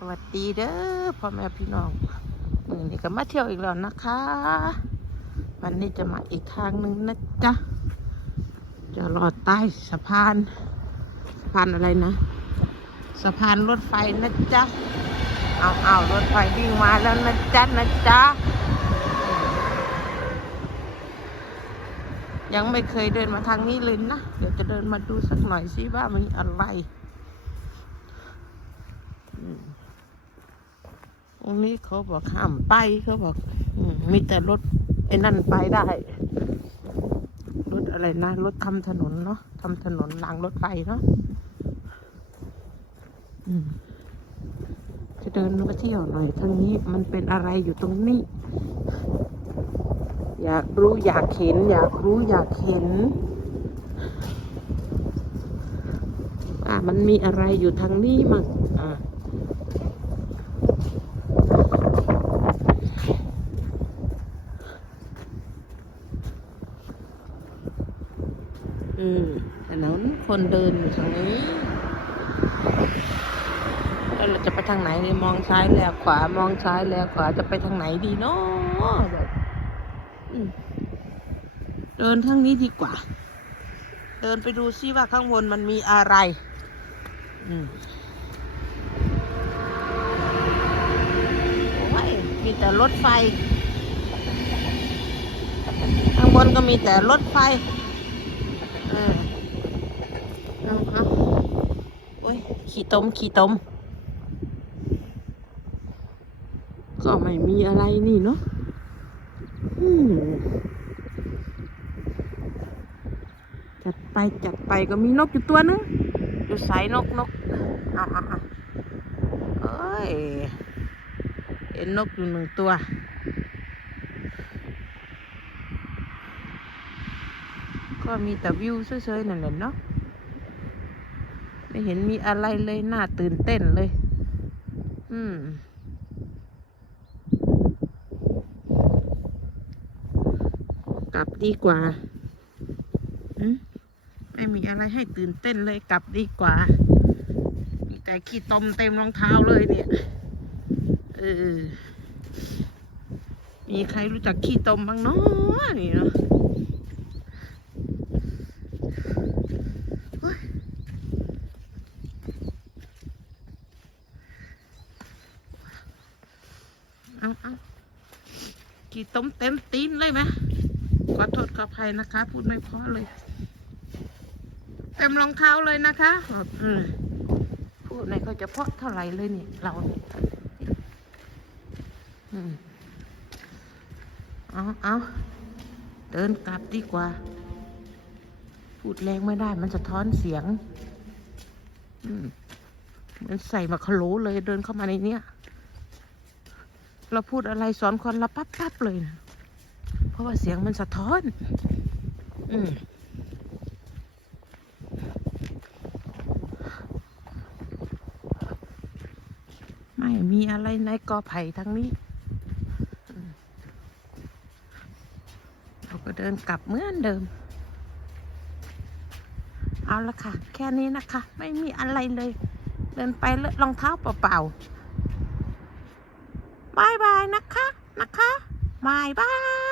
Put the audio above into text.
สวัสดีเด้อพ่อแม่พี่น้องมือนี้ก็มาเที่ยวอีกแล้วนะคะ วันนี้จะมาอีกทางหนึ่งนะจ๊ะ จะรอดใต้สะพานสะพานอะไรนะ สะพานรถไฟนะจ๊ะ เอาเอารถไฟวิ่งมาแล้วนะจ๊ะนะจ๊ะ ยังไม่เคยเดินมาทางนี้เลยนะ เดี๋ยวจะเดินมาดูสักหน่อยสิว่ามันอะไร ตรงนี้เขาบอกห้ามไปเขาบอกมีแต่รถไอ้นั่นไปได้ รถอะไรนะ รถทำถนนเนาะทำถนนรางรถไฟเนาะจะเดินมาเที่ยวหน่อยทางนี้มันเป็นอะไรอยู่ตรงนี้ อยากรู้อยากเห็น อยากรู้อยากเห็นว่ามันมีอะไรอยู่ทางนี้มั้งอ่า อืมถนนคนเดินอยู่ทางนี้แล้วเราจะไปทางไหนมองซ้ายแล้วขวามองซ้ายแล้วขวาจะไปทางไหนดีเนาะแบบเดินทางนี้ดีกว่า เดินไปดูซิว่าข้างบนมันมีอะไร อืมโอ้ยมีแต่รถไฟ ข้างบนก็มีแต่รถไฟ ออเอาเอาโอ้ย ขี่ต้ม ขี่ต้ม ก็ไม่มีอะไรนี่เนาะจัดไปจัดไปก็มีนกอยู่ตัวนึงอยู่สายนกนกอาเอาเอาเอ้ยเห็นนกอยู่หนึ่งตัว ก็มีแต่วิวเฉยๆนั่นแหละเนาะไม่เห็นมีอะไรเลยน่าตื่นเต้นเลย อืมกลับดีกว่าอืมไม่มีอะไรให้ตื่นเต้นเลยกลับดีกว่า มีแต่ขี้ตมเต็มรองเท้าเลยเนี่ยเออมีใครรู้จักขี้ตมบ้างเนาะนี่เนาะ เอาเอา กี่ต้มเต็มตีนเลยไหมขอโทษขออภัยนะคะ พูดไม่พอเลย เต็มรองเท้าเลยนะคะพูดในก็จะเพาะเท่าไหร่เลยนี่เราเนี่ยอืมเอาเอาเดินกลับดีกว่า พูดแรงไม่ได้ มันสะท้อนเสียงมเหมันใส่มาคโลเลยเดินเข้ามาในเนี้ย เราพูดอะไรสอนคนละปั๊บปั๊บเลยนะเพราะว่าเสียงมันสะท้อน อืมไม่มีอะไรในกอไผ่ทั้งนี้ เราก็เดินกลับเหมือนเดิม เอาละค่ะ แค่นี้นะคะ ไม่มีอะไรเลย เดินไปเลอะรองเท้าเปล่าๆ บายบายนะคะนะคะบายบาย